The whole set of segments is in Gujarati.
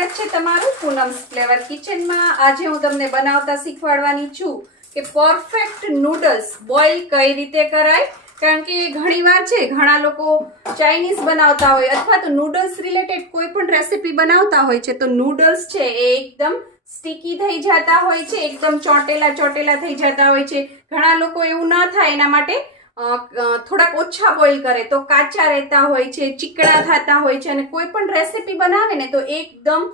સ્વાગત છે તમારું પૂનમ ફ્લેવર કિચનમાં. આજે હું તમને બનાવતા શીખવાડવાની છું કે પરફેક્ટ નૂડલ્સ બોઇલ કઈ રીતે કરાય? કારણ કે ઘણીવાર છે, ઘણા લોકો ચાઇનીઝ બનાવતા હોય અથવા તો નૂડલ્સ રિલેટેડ કોઈ પણ રેસીપી બનાવતા હોય છે, તો નૂડલ્સ છે એ એકદમ સ્ટીકી થઈ જતા હોય છે, એકદમ ચોટેલા ચોટેલા થઈ જતા હોય છે. ઘણા લોકો એવું ન થાય એના માટે થોડાક ઓછા બોઇલ કરે તો કાચા રહેતા હોય છે, ચીકણા થતા હોય છે અને કોઈ પણ રેસીપી બનાવે ને તો એકદમ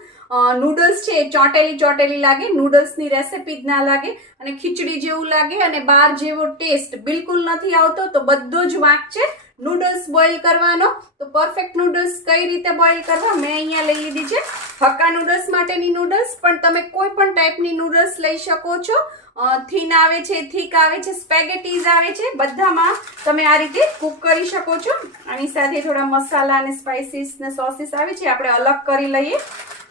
નૂડલ્સ છે ચોટેલી ચોટેલી લાગે નૂડલ્સની રેસીપી જ ના લાગે અને ખીચડી જેવું લાગે અને બહાર જેવો ટેસ્ટ બિલકુલ નથી આવતો તો બધો જ વાંક છે નૂડલ્સ બોઇલ કરવાનો. તો પરફેક્ટ નૂડલ્સ કઈ રીતે બોઇલ કરવા? મેં અહીંયા લઈ લીધી છે હક્કા નૂડલ્સ માટેની નૂડલ્સ પણ તમે કોઈ પણ ટાઈપની નૂડલ્સ લઈ શકો છો. થીન આવે છે થીક આવે છે સ્પેગેટીઝ આવે છે. બધામાં તમે આ રીતે કૂક કરી શકો છો. આની સાથે થોડા મસાલા અને સ્પાઇસીસ ને સોસીસ આવે છે આપણે અલગ કરી લઈએ.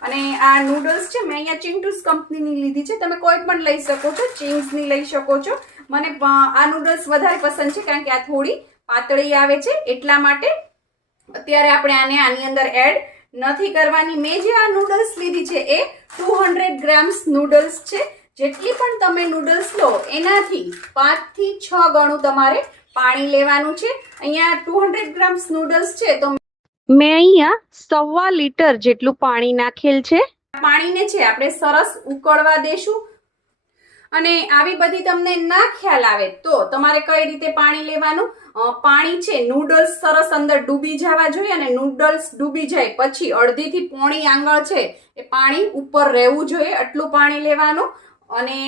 અને આ નૂડલ્સ છે, મેં અહીંયા ચિંગટુસ કંપનીની લીધી છે. તમે કોઈ પણ લઈ શકો છો ચિંગ્સની લઈ શકો છો. મને આ નૂડલ્સ વધારે પસંદ છે કારણ કે આ થોડી પાતળી આવે છે એટલા માટે અત્યારે આપણે આને આની અંદર એડ નથી કરવાની. મેં જે આ નૂડલ્સ લીધી છે એ ટુ હંડ્રેડ ગ્રામ્સ નૂડલ્સ છે. જેટલી પણ તમે નૂડલ્સ લો એનાથી પાંચથી છ ગણું તમારે પાણી લેવાનું છે. અહીંયા ટુ હંડ્રેડ ગ્રામ્સ નૂડલ્સ છે તો મેં અહીંયા સવા લીટર જેટલું પાણી નાખેલ છે. પાણીને છે આપણે સરસ ઉકળવા દેશું. અને આવી બધી તમને ના ખ્યાલ આવે તો તમારે કઈ રીતે પાણી લેવાનું? પાણી છે નૂડલ્સ સરસ અંદર ડૂબી જવા જોઈએ અને નૂડલ્સ ડૂબી જાય પછી અડધીથી પોણી આંગળ છે એ પાણી ઉપર રહેવું જોઈએ, આટલું પાણી લેવાનું. અને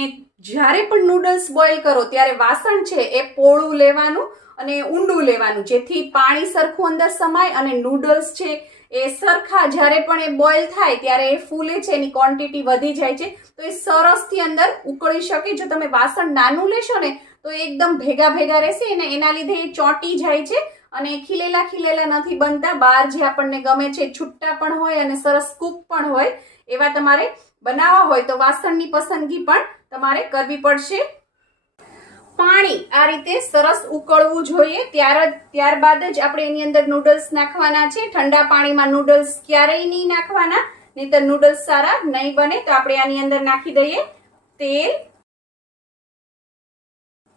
જ્યારે પણ નૂડલ્સ બોઇલ કરો ત્યારે વાસણ છે એ પોળું લેવાનું. અને ઊંડું લેવાનું, જેથી પાણી સરખું અંદર સમાય અને નૂડલ્સ છે એ સરખા જ્યારે પણ એ બોઇલ થાય ત્યારે એ ફૂલે છે, એની ક્વોન્ટિટી વધી જાય છે, તો એ સરસથી અંદર ઉકળી શકે. જો તમે વાસણ નાનું લેશો ને, તો એકદમ ભેગા ભેગા રહેશે અને એના લીધે એ ચોંટી જાય છે અને ખીલેલા ખીલેલા નથી બનતા. બહાર જે આપણને ગમે છે છૂટા પણ હોય અને સરસ કૂક પણ હોય એવા તમારે બનાવવા હોય તો વાસણની પસંદગી પણ તમારે કરવી પડશે. પાણી આ રીતે સરસ ઉકળવું જોઈએ. ત્યાર ત્યારબાદ જ આપણે એની અંદર નૂડલ્સ નાખવાના છે. ઠંડા પાણીમાં નૂડલ્સ ક્યારેય નહીં નાખવાના, નહીંતર નૂડલ્સ સારા નહીં બને તો આપણે આની અંદર નાખી દઈએ તેલ.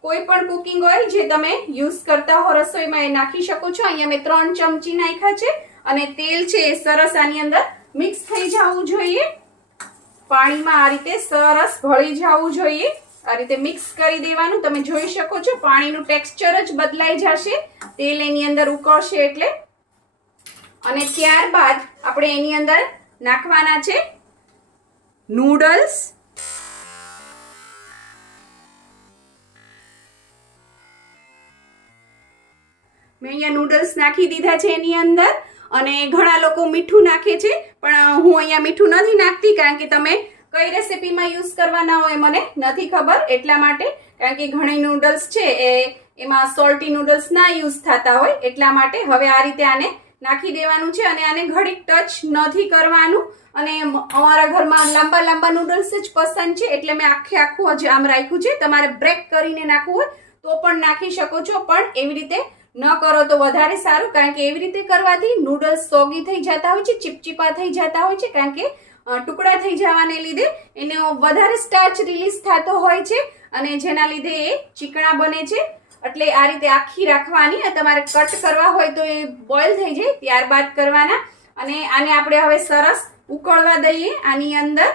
કોઈ પણ કુકિંગ ઓઇલ જે તમે યુઝ કરતા હો રસોઈમાં એ નાખી શકો છો. અહીંયા મેં ત્રણ ચમચી નાખ્યા છે અને તેલ છે એ સરસ આની અંદર મિક્સ થઈ જવું જોઈએ. પાણીમાં આ રીતે સરસ ભળી જવું જોઈએ. આ રીતે મિક્સ કરી દેવાનું. તમે જોઈ શકો છો, પાણીનું ટેક્સચર જ બદલાઈ જશે. તેલ એની અંદર ઉકળશે એટલે. અને ત્યારબાદ આપણે એની અંદર નાખવાના છે નૂડલ્સ મેં અહીંયા નૂડલ્સ નાખી દીધા છે એની અંદર. અને ઘણા લોકો મીઠું નાખે છે, પણ હું અહીંયા મીઠું નથી નાખતી, કારણ કે તમે કઈ રેસીપીમાં યુઝ કરવાના હોય મને નથી ખબર એટલા માટે, કારણ કે ઘણી નૂડલ્સ છે એ, એમાં સોલ્ટી નૂડલ્સ ના યુઝ થતા હોય એટલા માટે હવે આ રીતે આને નાખી દેવાનું છે અને આને ઘડીક ટચ નથી કરવાનું. અને અમારા ઘરમાં લાંબા લાંબા નૂડલ્સ જ પસંદ છે, એટલે મેં આખે આખું હજી આમ રાખ્યું છે. તમારે બ્રેક કરીને નાખવું હોય તો પણ નાખી શકો છો, પણ એવી રીતે ન કરો તો વધારે સારું, કારણ કે એવી રીતે કરવાથી નૂડલ્સ સોગી થઈ જતા હોય છે, ચીપચીપા થઈ જતા હોય છે, કારણ કે ટુકડા થઈ જવાને લીધે એનો વધારે સ્ટાર્ચ રિલીઝ થતો હોય છે અને જેના લીધે એ ચીકણા બને છે. એટલે આ રીતે આખી રાખવાની તમારે કટ કરવા હોય તો એ બોઇલ થઈ જાય ત્યારબાદ કરવાના. અને આને આપણે હવે સરસ ઉકળવા દઈએ. આની અંદર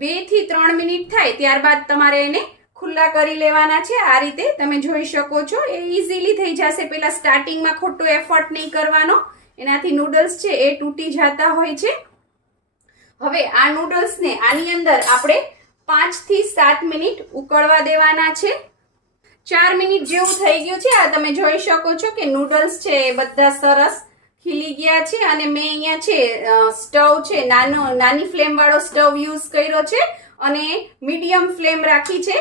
બેથી ત્રણ મિનિટ થાય ત્યારબાદ તમારે એને ખુલ્લા કરી લેવાના છે. આ રીતે તમે જોઈ શકો છો. એ ઇઝીલી થઈ જશે. પહેલાં સ્ટાર્ટિંગમાં ખોટો એફર્ટ નહીં કરવાનો. એનાથી નૂડલ્સ છે એ તૂટી જતા હોય છે. હવે આ નૂડલ્સને આની અંદર આપણે પાંચથી સાત મિનિટ ઉકળવા દેવાના છે. ચાર મિનિટ જેવું થઈ ગયું છે. આ તમે જોઈ શકો છો કે નૂડલ્સ છે એ બધા સરસ ખીલી ગયા છે. અને મેં અહીંયા છે સ્ટવ છે. નાનો, નાની ફ્લેમ વાળો સ્ટવ યુઝ કર્યો છે. અને મીડિયમ ફ્લેમ રાખી છે.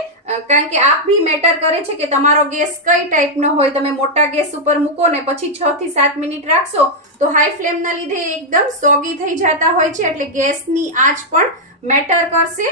કારણ કે આ બી મેટર કરે છે કે તમારો ગેસ કઈ ટાઈપનો હોય. તમે મોટા ગેસ ઉપર મૂકો ને પછી છ થી સાત મિનિટ રાખશો તો હાઈ ફ્લેમના લીધે એકદમ સોગી થઈ જતા હોય છે. એટલે ગેસની આંચ પણ મેટર કરશે.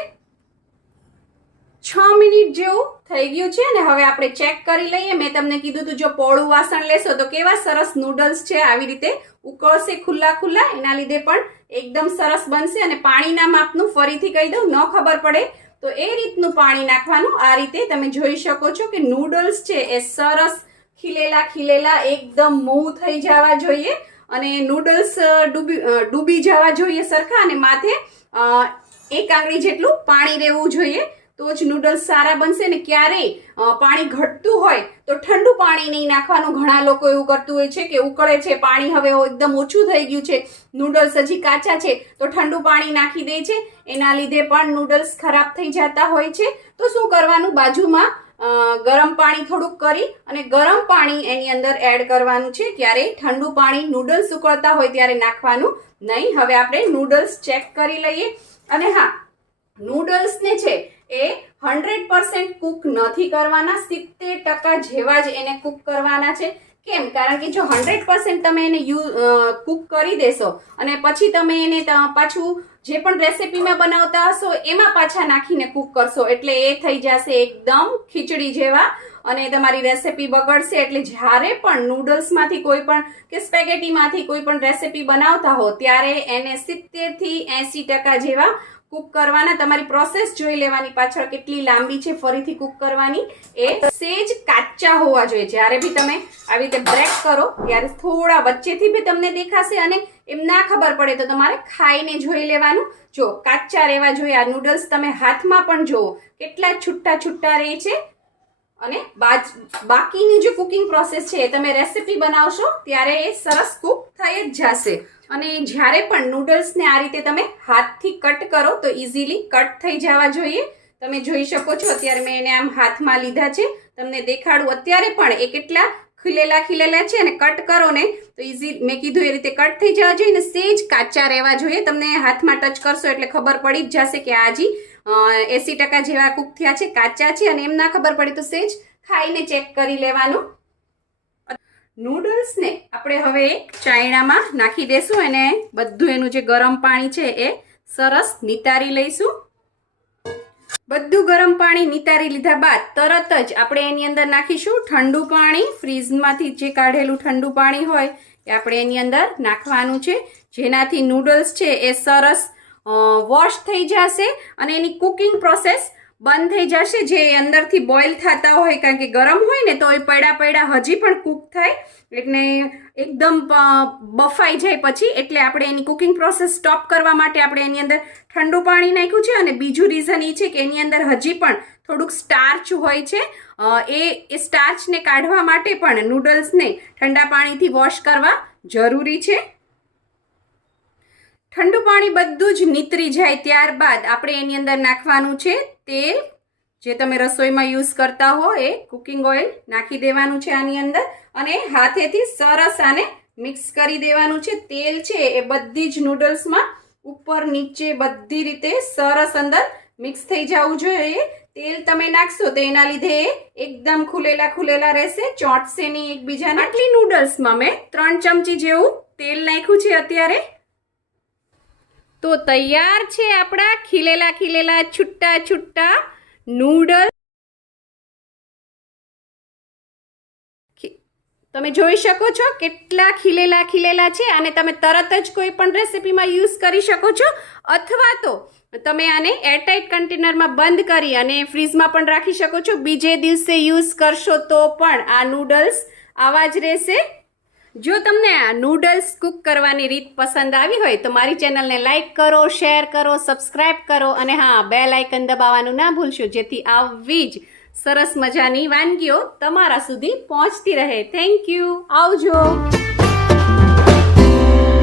છ મિનિટ જેવું થઈ ગયું છે અને હવે આપણે ચેક કરી લઈએ. મેં તમને કીધું હતું, જો પોળું વાસણ લેશો તો કેવા સરસ નૂડલ્સ છે, આવી રીતે ઉકળશે ખુલ્લા ખુલ્લા. એના લીધે પણ એકદમ સરસ બનશે અને પાણીના માપનું ફરીથી કહી દઉં, ન ખબર પડે. તો એ રીતનું પાણી નાખવાનું. આ રીતે તમે જોઈ શકો છો કે નૂડલ્સ છે એ સરસ ખીલેલા ખીલેલા એકદમ મૂવ થઈ જવા જોઈએ અને નૂડલ્સ ડૂબી ડૂબી જવા જોઈએ સરખા અને માથે એક આંગળી જેટલું પાણી રહેવું જોઈએ. તો જ નૂડલ્સ સારા બનશે ને ક્યારેય પાણી ઘટતું હોય તો ઠંડુ પાણી નહીં નાખવાનું. ઘણા લોકો એવું કરતું હોય છે કે ઉકળે છે, પાણી હવે એકદમ ઓછું થઈ ગયું છે. નૂડલ્સ હજી કાચા છે, તો ઠંડુ પાણી નાખી દે છે. એના લીધે પણ નૂડલ્સ ખરાબ થઈ જતા હોય છે. તો શું કરવાનું? બાજુમાં ગરમ પાણી થોડુંક કરી અને ગરમ પાણી એની અંદર એડ કરવાનું છે. ક્યારેય ઠંડુ પાણી નૂડલ્સ ઉકળતા હોય ત્યારે નાખવાનું. નહીં, હવે આપણે નૂડલ્સ ચેક કરી લઈએ. અને હા નૂડલ્સને છે એ હંડ્રેડ પર્સન્ટ કૂક નથી કરવાના, સિત્તેર ટકા જેવા જ એને કૂક કરવાના છે. કેમ? કારણ કે જો હંડ્રેડ પર્સન્ટ તમે એને યુ કૂક કરી દેશો અને પછી તમે એને પાછું જે પણ રેસિપીમાં બનાવતા હશો, એમાં પાછા નાખીને કૂક કરશો. એટલે એ થઈ જશે એકદમ ખીચડી જેવા અને તમારી રેસિપી બગડશે. એટલે જ્યારે પણ નૂડલ્સમાંથી કોઈ પણ કે સ્પેગેટીમાંથી કોઈ પણ રેસિપી બનાવતા હો, ત્યારે એને સિત્તેરથી એંસી ટકા જેવા કૂક કરવાના. તમારી પ્રોસેસ જોઈ લેવાની પાછળ કેટલી લાંબી છે. ફરીથી કૂક કરવાની. એ સેજ કાચા હોવા જોઈએ. જ્યારે બી તમે આવી રીતે બ્રેક કરો, ત્યારે થોડા વચ્ચેથી બી તમને દેખાશે અને એમ ના ખબર પડે તો તમારે ખાઈને જોઈ લેવાનું. જો કાચા રહેવા જોઈએ. આ નૂડલ્સ તમે હાથમાં પણ જુઓ. કેટલા છૂટા છૂટા રહે છે. અને બાકીની જે કુકિંગ પ્રોસેસ છે એ તમે રેસિપી બનાવશો, ત્યારે એ સરસ કૂક થઈ જ જશે. અને જ્યારે પણ નૂડલ્સને આ રીતે તમે હાથથી કટ કરો, તો ઇઝીલી કટ થઈ જવા જોઈએ. તમે જોઈ શકો છો, અત્યારે મેં એને આમ હાથમાં લીધા છે. તમને દેખાડું, અત્યારે પણ એ કેટલા ખીલેલા ખીલેલા છે અને કટ કરો ને, તો ઇઝી મેં કીધું એ રીતે કટ થઈ જવા જોઈએ ને, સેજ કાચા રહેવા જોઈએ. તમને હાથમાં ટચ કરશો એટલે ખબર પડી જ જશે કે આ હજી એસી ટકા જેવા કૂક થયા છે, કાચા છે અને એમ ના ખબર પડે તો સેજ ખાઈને ચેક કરી લેવાનું. નૂડલ્સને આપણે હવે એક ચાયણામાં નાખી દેશું અને બધું એનું જે ગરમ પાણી છે એ સરસ નિતારી લઈશું. બધું ગરમ પાણી નિતારી લીધા બાદ તરત જ આપણે એની અંદર નાખીશું ઠંડુ પાણી. ફ્રીઝમાંથી જે કાઢેલું ઠંડુ પાણી હોય એ આપણે એની અંદર નાખવાનું છે. જેનાથી નૂડલ્સ છે એ સરસ વોશ થઈ જશે અને એની કુકિંગ પ્રોસેસ બંધ થઈ જશે. જે અંદરથી બોઇલ થતા હોય, કારણ કે ગરમ હોય ને, તો એ પૈડા પૈડા હજી પણ કૂક થાય. એટલે એકદમ બફાઈ જાય પછી. એટલે આપણે એની કુકિંગ પ્રોસેસ સ્ટોપ કરવા માટે આપણે એની અંદર ઠંડુ પાણી નાખ્યું છે. અને બીજું રીઝન એ છે કે એની અંદર હજી પણ થોડુંક સ્ટાર્ચ હોય છે. એ એ સ્ટાર્ચને કાઢવા માટે પણ નૂડલ્સને ઠંડા પાણીથી વોશ કરવા જરૂરી છે. ઠંડુ પાણી બધું જ નીતરી જાય ત્યારબાદ આપણે એની અંદર નાખવાનું છે તેલ, જે તમે રસોઈમાં યુઝ કરતા હો એ કુકિંગ ઓઇલ નાખી દેવાનું છે આની અંદર અને હાથેથી સરસ આને મિક્સ કરી દેવાનું છે. તેલ છે એ બધી જ નૂડલ્સમાં ઉપર નીચે બધી રીતે સરસ અંદર મિક્સ થઈ જવું જોઈએ. તેલ તમે નાખશો તો એના લીધે એકદમ ખુલેલા ખુલેલા રહેશે, ચોંટશે નહીં એકબીજાને. આટલી નૂડલ્સમાં મેં ત્રણ ચમચી જેવું તેલ નાખ્યું છે અત્યારે. તો તૈયાર છે આપણા ખીલેલા ખીલેલા છુટ્ટા છુટ્ટા નૂડલ તમે જોઈ શકો છો કેટલા ખીલેલા ખીલેલા છે અને તમે તરત જ કોઈ પણ રેસિપીમાં યુઝ કરી શકો છો. અથવા તો તમે આને એરટાઇટ કન્ટેનરમાં બંધ કરી અને ફ્રીઝમાં પણ રાખી શકો છો. બીજે દિવસે યુઝ કરશો તો પણ આ નૂડલ્સ આવા જ રહેશે. જો તમને આ નૂડલ્સ કૂક કરવાની રીત પસંદ આવી હોય તો મારી ચેનલને લાઈક કરો શેર કરો સબસ્ક્રાઇબ કરો અને હા બે લાઇકન દબાવવાનું ના ભૂલશો, જેથી આવી જ સરસ મજાની વાનગીઓ તમારા સુધી પહોંચતી રહે. થેન્ક યુ આવજો.